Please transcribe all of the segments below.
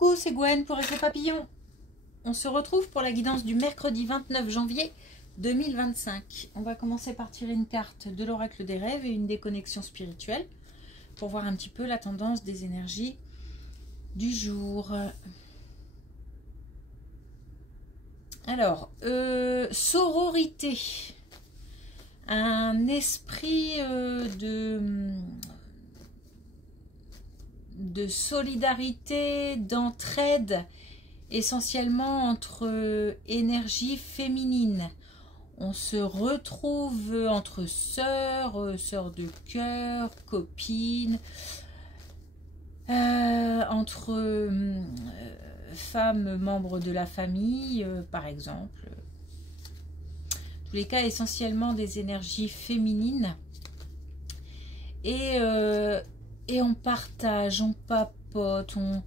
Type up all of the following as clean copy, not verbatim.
Coucou, c'est Gwen pour Effet Papillon. On se retrouve pour la guidance du mercredi 29 janvier 2025. On va commencer par tirer une carte de l'oracle des rêves et une déconnexion spirituelle pour voir un petit peu la tendance des énergies du jour. Alors, sororité. Un esprit de solidarité, d'entraide, essentiellement entre énergie féminine. On se retrouve entre sœurs, sœurs de cœur, copines, entre femmes membres de la famille, par exemple. Tous les cas, essentiellement des énergies féminines. Et on partage, on papote, on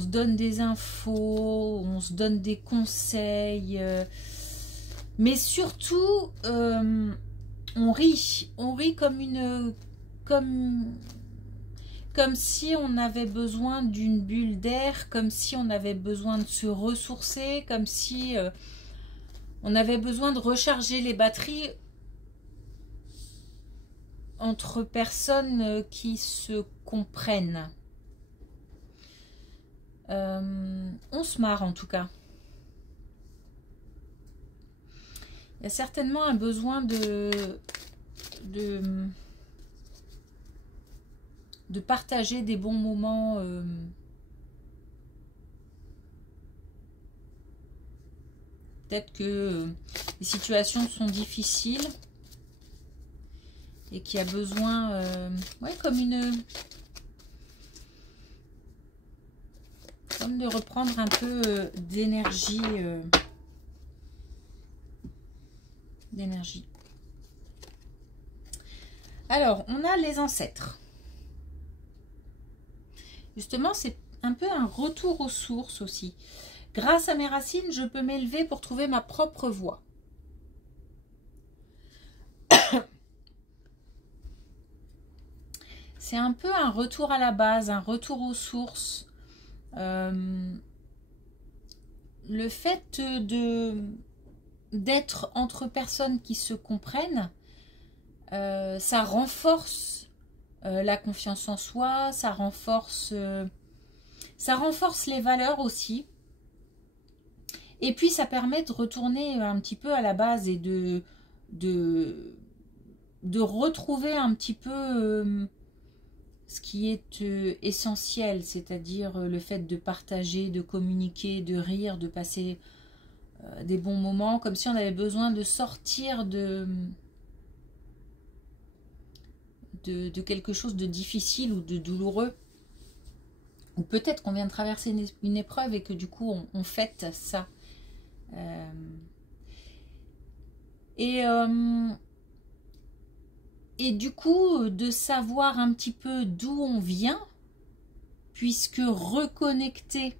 se donne des infos, on se donne des conseils. Mais surtout, on rit comme si on avait besoin d'une bulle d'air, comme si on avait besoin de se ressourcer, comme si on avait besoin de recharger les batteries entre personnes qui se comprennent. On se marre en tout cas. Il y a certainement un besoin de partager des bons moments. Peut-être que les situations sont difficiles et qu'il y a besoin, comme de reprendre un peu d'énergie. Alors, on a les ancêtres. Justement, c'est un peu un retour aux sources aussi. Grâce à mes racines, je peux m'élever pour trouver ma propre voie. C'est un peu un retour à la base, un retour aux sources. Le fait d'être entre personnes qui se comprennent, ça renforce la confiance en soi, ça renforce les valeurs aussi. Et puis ça permet de retourner un petit peu à la base et de retrouver un petit peu ce qui est essentiel, c'est-à-dire le fait de partager, de communiquer, de rire, de passer des bons moments, comme si on avait besoin de sortir de quelque chose de difficile ou de douloureux. Ou peut-être qu'on vient de traverser une épreuve et que du coup on fête ça. Et du coup, de savoir un petit peu d'où on vient, puisque reconnecter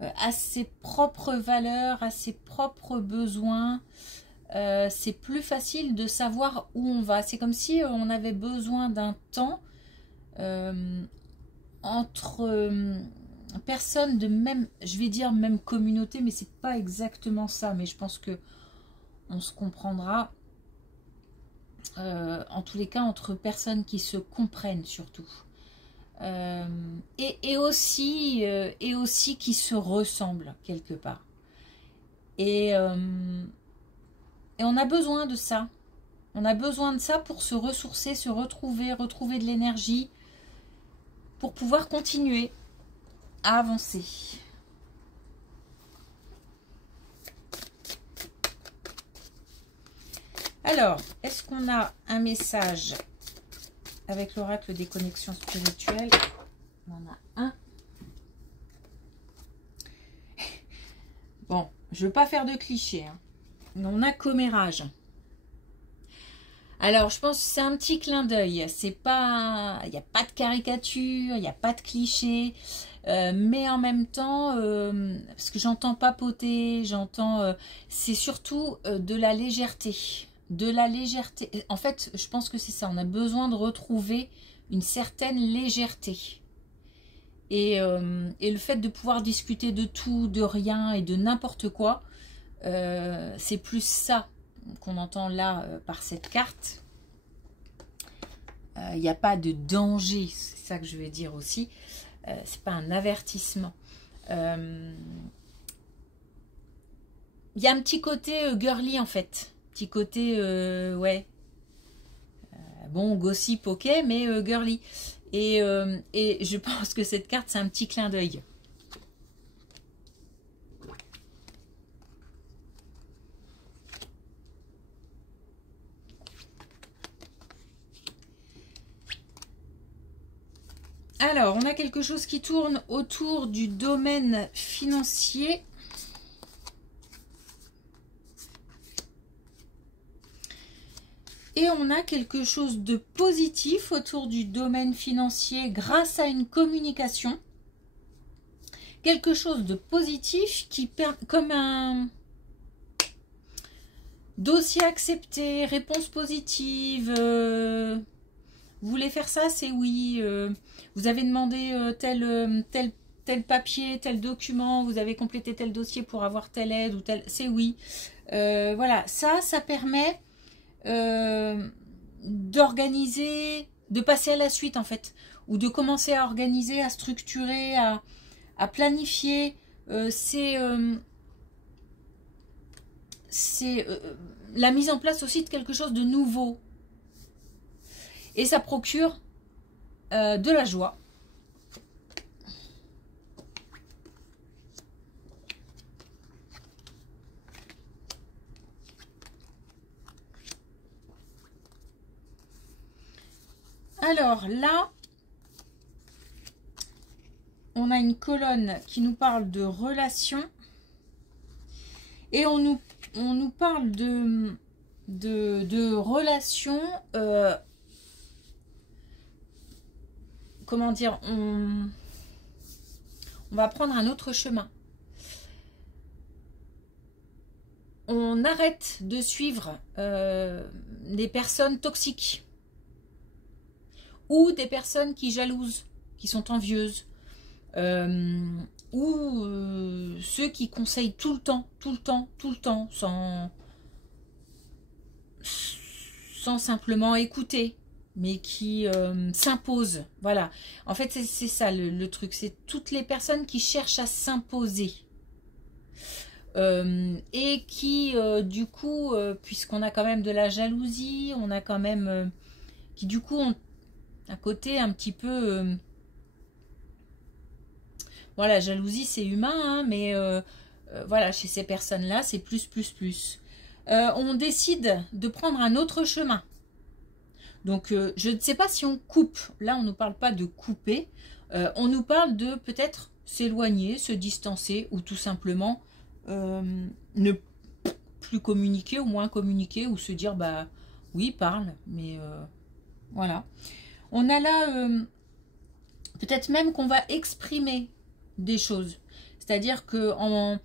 à ses propres valeurs, à ses propres besoins, c'est plus facile de savoir où on va. C'est comme si on avait besoin d'un temps entre personnes de même, je vais dire même communauté, mais c'est pas exactement ça, mais je pense que on se comprendra. En tous les cas entre personnes qui se comprennent surtout et aussi qui se ressemblent quelque part et on a besoin de ça, pour se ressourcer, se retrouver de l'énergie pour pouvoir continuer à avancer. Alors, est-ce qu'on a un message avec l'oracle des connexions spirituelles? On en a un. Bon, je ne veux pas faire de clichés. Hein. On a commérage. Alors, je pense que c'est un petit clin d'œil. C'est pas, il n'y a pas de caricature, il n'y a pas de cliché. Mais en même temps, parce que j'entends papoter, c'est surtout de la légèreté. En fait, je pense que c'est ça. On a besoin de retrouver une certaine légèreté. Et le fait de pouvoir discuter de tout, de rien et de n'importe quoi, c'est plus ça qu'on entend là par cette carte. Il n'y a pas de danger, c'est ça que je vais dire aussi. C'est pas un avertissement. Il y a un petit côté girly en fait. Petit côté, ouais. Bon, gossip, ok, mais girly. Et je pense que cette carte, c'est un petit clin d'œil. Alors, on a quelque chose qui tourne autour du domaine financier. Et on a quelque chose de positif autour du domaine financier grâce à une communication. Quelque chose de positif qui comme un dossier accepté, réponse positive. Vous voulez faire ça, c'est oui. Vous avez demandé tel papier, tel document, vous avez complété tel dossier pour avoir telle aide ou tel, c'est oui. Voilà, ça permet d'organiser, de passer à la suite en fait, ou de commencer à organiser, à structurer, à planifier. C'est la mise en place aussi de quelque chose de nouveau. Et ça procure de la joie. Alors là, on a une colonne qui nous parle de relations. Et on nous parle de relations... comment dire, on va prendre un autre chemin. On arrête de suivre des personnes toxiques ou des personnes qui jalousent, qui sont envieuses, ou ceux qui conseillent tout le temps, sans simplement écouter, mais qui s'imposent. Voilà. En fait, c'est ça le truc. C'est toutes les personnes qui cherchent à s'imposer. Et qui, du coup, puisqu'on a quand même de la jalousie, on a quand même... qui, du coup, ont un côté un petit peu... voilà, jalousie, c'est humain, hein, mais voilà, chez ces personnes-là, c'est plus. On décide de prendre un autre chemin. Donc, je ne sais pas si on coupe. Là, on ne nous parle pas de couper. On nous parle de peut-être s'éloigner, se distancer ou tout simplement ne plus communiquer ou moins communiquer ou se dire, bah oui, parle, mais voilà. On a là, peut-être même qu'on va exprimer des choses. C'est-à-dire qu'en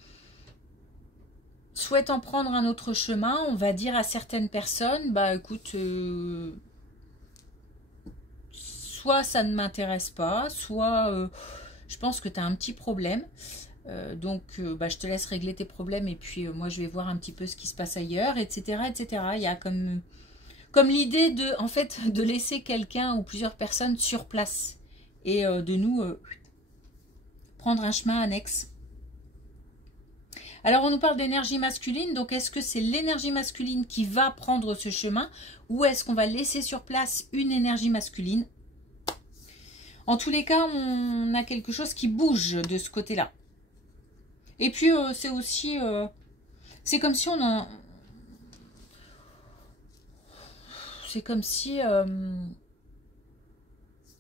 souhaitant prendre un autre chemin, on va dire à certaines personnes, bah écoute... soit ça ne m'intéresse pas, soit je pense que tu as un petit problème. Donc, je te laisse régler tes problèmes et puis moi, je vais voir un petit peu ce qui se passe ailleurs, etc. etc. Il y a comme l'idée de, en fait, de laisser quelqu'un ou plusieurs personnes sur place et de nous prendre un chemin annexe. Alors, on nous parle d'énergie masculine. Donc, est-ce que c'est l'énergie masculine qui va prendre ce chemin ou est-ce qu'on va laisser sur place une énergie masculine? En tous les cas, on a quelque chose qui bouge de ce côté-là. Et puis, c'est aussi... c'est comme si on... c'est comme si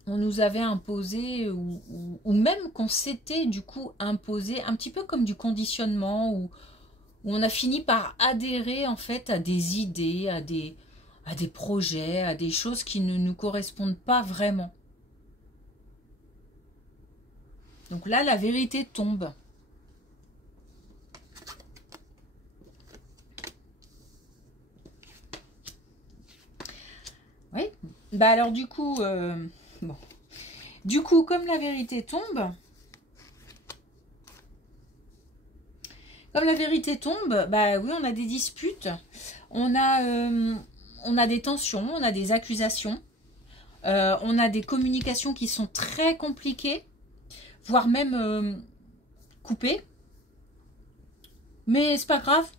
on nous avait imposé, ou même qu'on s'était du coup imposé, un petit peu comme du conditionnement, où on a fini par adhérer en fait à des idées, à des projets, à des choses qui ne nous correspondent pas vraiment. Donc là, la vérité tombe. Oui. Bah alors du coup, bon. Du coup, comme la vérité tombe, bah oui, on a des disputes, on a des tensions, on a des accusations, on a des communications qui sont très compliquées, voire même coupées. Mais c'est pas grave.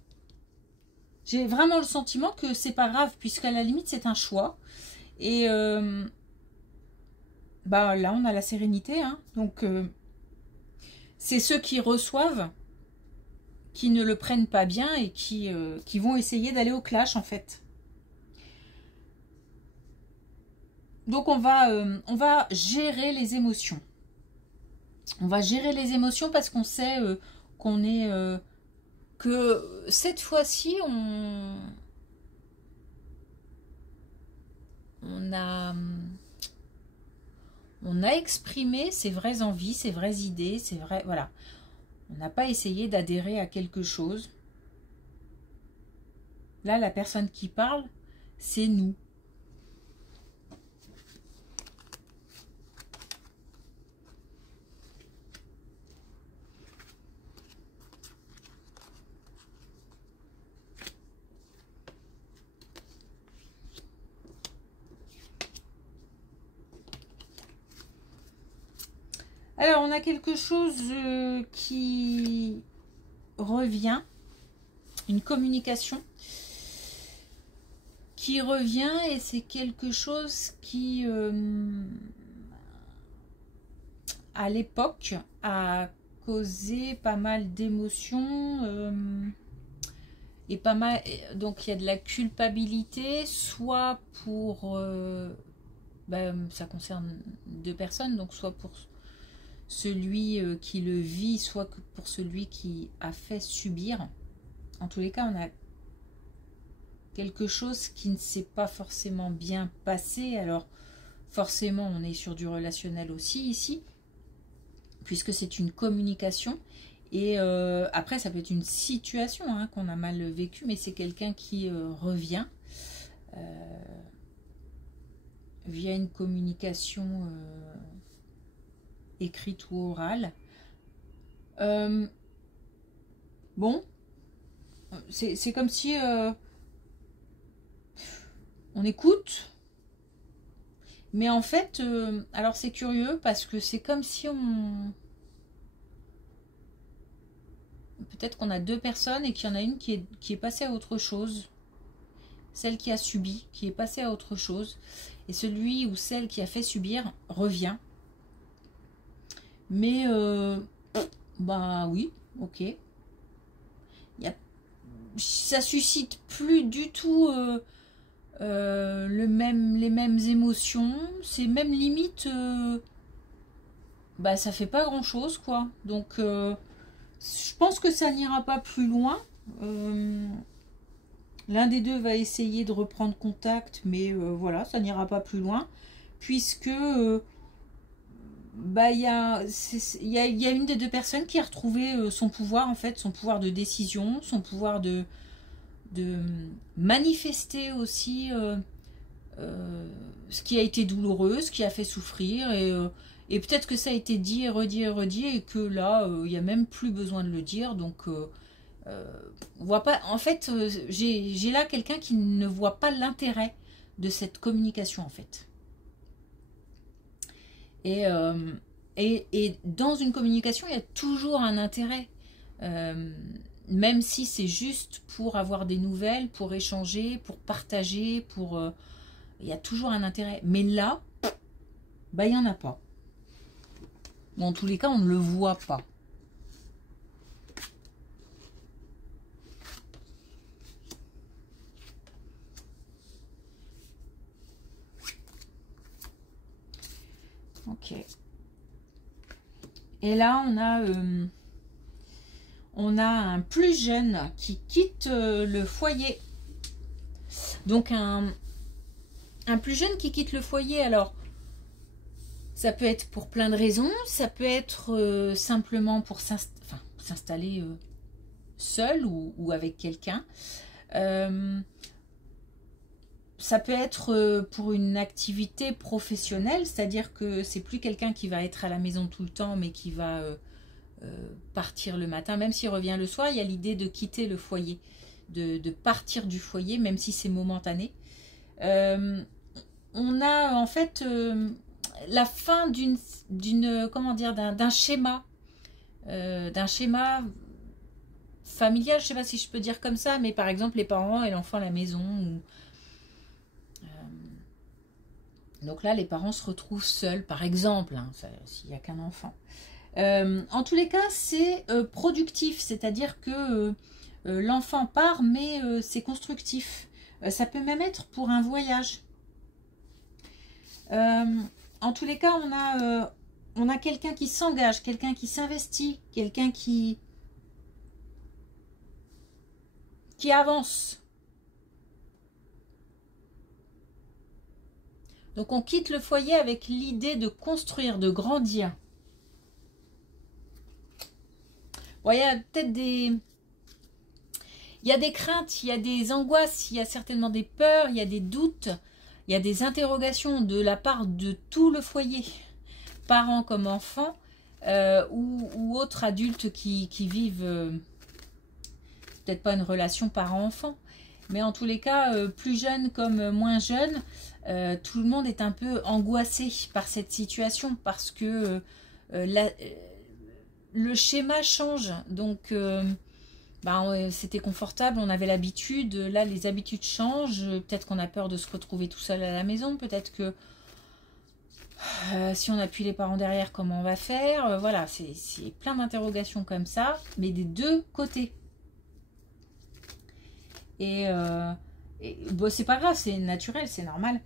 J'ai vraiment le sentiment que c'est pas grave, puisqu'à la limite c'est un choix. Et bah là on a la sérénité, hein. Donc c'est ceux qui reçoivent qui ne le prennent pas bien et qui vont essayer d'aller au clash en fait. Donc on va gérer les émotions. On va gérer les émotions parce qu'on sait qu'on est... que cette fois-ci, on a exprimé ses vraies envies, ses vraies idées, ses vrais... Voilà. On n'a pas essayé d'adhérer à quelque chose. Là, la personne qui parle, c'est nous. Alors, on a quelque chose qui revient, une communication qui revient et c'est quelque chose qui, à l'époque, a causé pas mal d'émotions et pas mal. Donc, il y a de la culpabilité, soit pour. Ça concerne deux personnes, donc soit pour celui qui le vit, soit pour celui qui a fait subir. En tous les cas, on a quelque chose qui ne s'est pas forcément bien passé. Alors, forcément, on est sur du relationnel aussi ici, puisque c'est une communication. Et après, ça peut être une situation hein, qu'on a mal vécue, mais c'est quelqu'un qui revient via une communication écrite ou orale. Bon, c'est comme si on écoute, mais en fait, alors c'est curieux parce que c'est comme si on... Peut-être qu'on a deux personnes et qu'il y en a une qui est passée à autre chose. Celle qui a subi, qui est passée à autre chose. Et celui ou celle qui a fait subir revient. Mais, bah oui, ok. Ça suscite plus du tout les mêmes émotions. C'est même limite, bah ça fait pas grand chose quoi. Donc, je pense que ça n'ira pas plus loin. L'un des deux va essayer de reprendre contact, mais voilà, ça n'ira pas plus loin. Puisque... bah, il y a une des deux personnes qui a retrouvé son pouvoir, en fait, son pouvoir de décision, son pouvoir de manifester aussi ce qui a été douloureux, ce qui a fait souffrir, et peut-être que ça a été dit et redit, et que là, il n'y a même plus besoin de le dire, donc on voit pas, en fait, j'ai là quelqu'un qui ne voit pas l'intérêt de cette communication, en fait. Et dans une communication, il y a toujours un intérêt. Même si c'est juste pour avoir des nouvelles, pour échanger, pour partager, il y a toujours un intérêt. Mais là, bah, il n'y en a pas. Bon, en tous les cas, on ne le voit pas. Ok. Et là, on a un plus jeune qui quitte le foyer. Donc, un plus jeune qui quitte le foyer, alors, ça peut être pour plein de raisons. Ça peut être simplement pour s'installer seul ou avec quelqu'un. ça peut être pour une activité professionnelle, c'est-à-dire que c'est plus quelqu'un qui va être à la maison tout le temps, mais qui va partir le matin, même s'il revient le soir. Il y a l'idée de quitter le foyer, de partir du foyer, même si c'est momentané. On a en fait la fin comment dire, d'un schéma familial, je sais pas si je peux dire comme ça, mais par exemple les parents et l'enfant à la maison. Donc là, les parents se retrouvent seuls, par exemple, hein, s'il n'y a qu'un enfant. En tous les cas, c'est productif, c'est-à-dire que l'enfant part, mais c'est constructif. Ça peut même être pour un voyage. En tous les cas, on a quelqu'un qui s'engage, quelqu'un qui s'investit, quelqu'un qui avance. Donc on quitte le foyer avec l'idée de construire, de grandir. Bon, il y a peut-être des... Il y a des craintes, il y a des angoisses, il y a certainement des peurs, il y a des doutes, il y a des interrogations de la part de tout le foyer, parents comme enfants, ou autres adultes qui vivent peut-être pas une relation parent-enfant, mais en tous les cas, plus jeunes comme moins jeunes, tout le monde est un peu angoissé par cette situation parce que le schéma change. Donc, c'était confortable, on avait l'habitude. Là, les habitudes changent. Peut-être qu'on a peur de se retrouver tout seul à la maison. Peut-être que si on appuie les parents derrière, comment on va faire? Voilà, c'est plein d'interrogations comme ça, mais des deux côtés. Et bon, c'est pas grave, c'est naturel, c'est normal.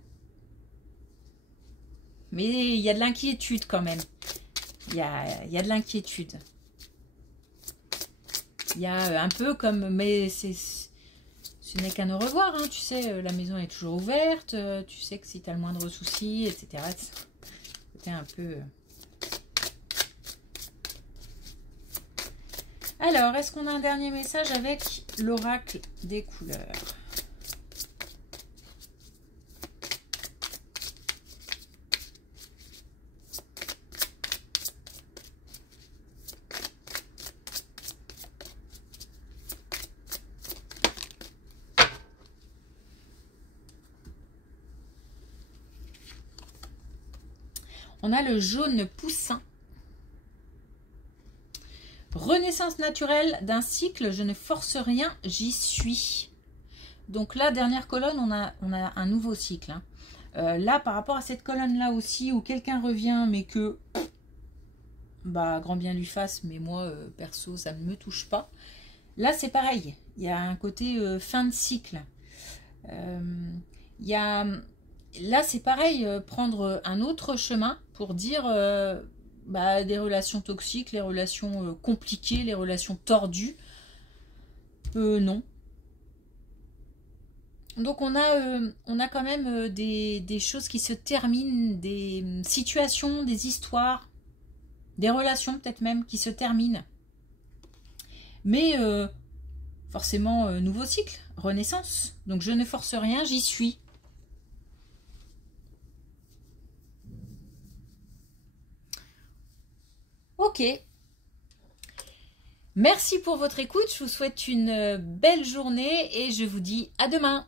Mais il y a de l'inquiétude quand même. Il y a de l'inquiétude. Il y a un peu comme... Mais ce n'est qu'un au revoir, hein, tu sais, la maison est toujours ouverte, tu sais que si tu as le moindre souci, etc. C'était un peu... Alors, est-ce qu'on a un dernier message avec l'oracle des couleurs? On a le jaune poussin. Renaissance naturelle d'un cycle, je ne force rien, j'y suis. Donc là, dernière colonne, on a un nouveau cycle. Hein. Là, par rapport à cette colonne-là aussi, où quelqu'un revient, mais que, grand bien lui fasse, mais moi, perso, ça ne me touche pas. Là, c'est pareil. Il y a un côté fin de cycle. Là, c'est pareil, prendre un autre chemin pour dire des relations toxiques, les relations compliquées, les relations tordues. Non. Donc, on a quand même des choses qui se terminent, des situations, des histoires, des relations peut-être même qui se terminent. Mais forcément, nouveau cycle, renaissance. Donc, je ne force rien, j'y suis. Ok. Merci pour votre écoute. Je vous souhaite une belle journée et je vous dis à demain.